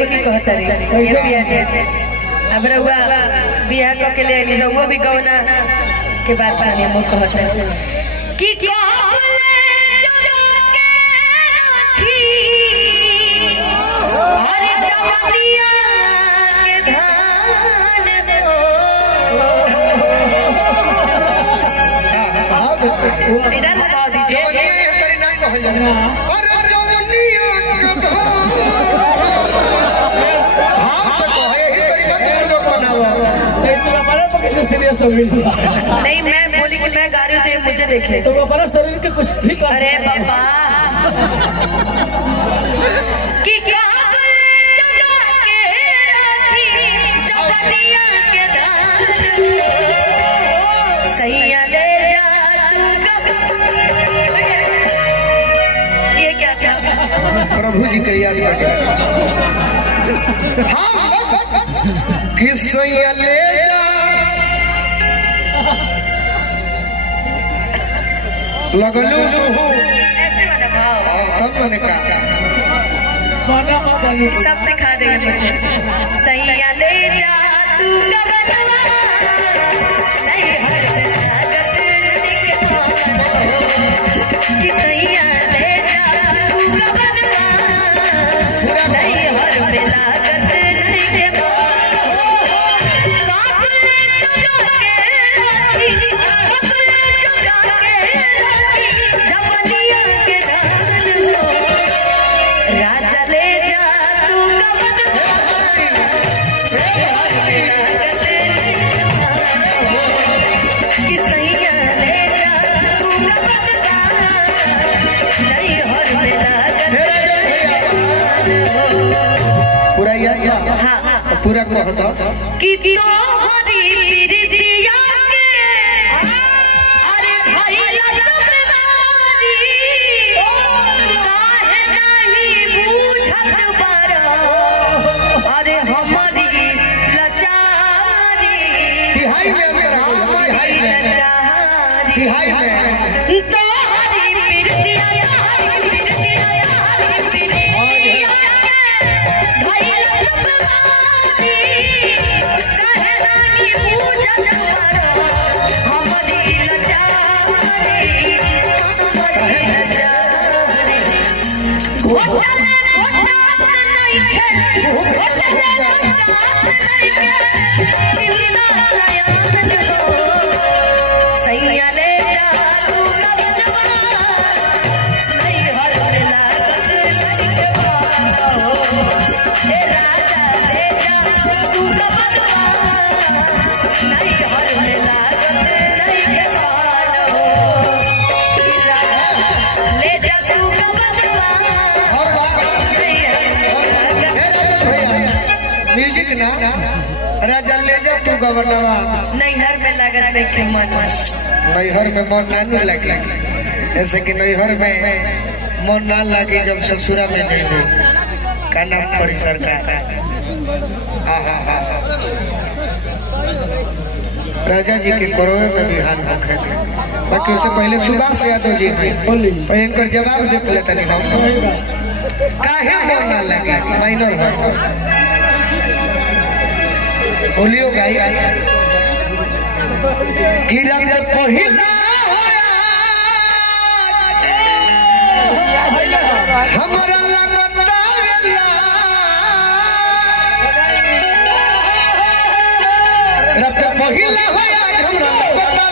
लड़की कहता रही कैसे बिया जे अब रहुआ बिया क के ले रहुआ भी गौना के बात पानी हम कहता कि इधर लगा दीजिए नहीं मैं बोली कि मैं गा रही हूँ तो ये मुझे देखे तो बड़ा शरीर के कुछ ठीक। अरे बाबा कि क्या प्रभु जी के याद करके किसैया ले जा लगलू ऐसे वाला भाव तब मैंने कहा सब सिखा देंगे मुझे सैया ले जा तू पूरा कहता कि तोहरी प्रीतिया के अरे भइला सब नारी काहे नहीं बुझत बारा अरे हमारी लाचारी तिहाई में हमारी लाचारी तिहाई में तोहरी प्रीतिया राजा ले जा तू गवर्नवा नैहर में लागत नहीं के मन नैहर में मन ना लगे ऐसे कि नैहर में मन ना लगे जब ससुरा में जाएंगे का नाम पड़ी सरकार राजा जी के करोड़ में बिहान रखे बाकी उससे पहले सुभाष यादव जी पहले इनका जवाब देते लेते नहीं हम काहे मन ना लगे माइनर बोलियो गाई गिरत पहिला हमरा लगता रत पहिला होया हमरा लगता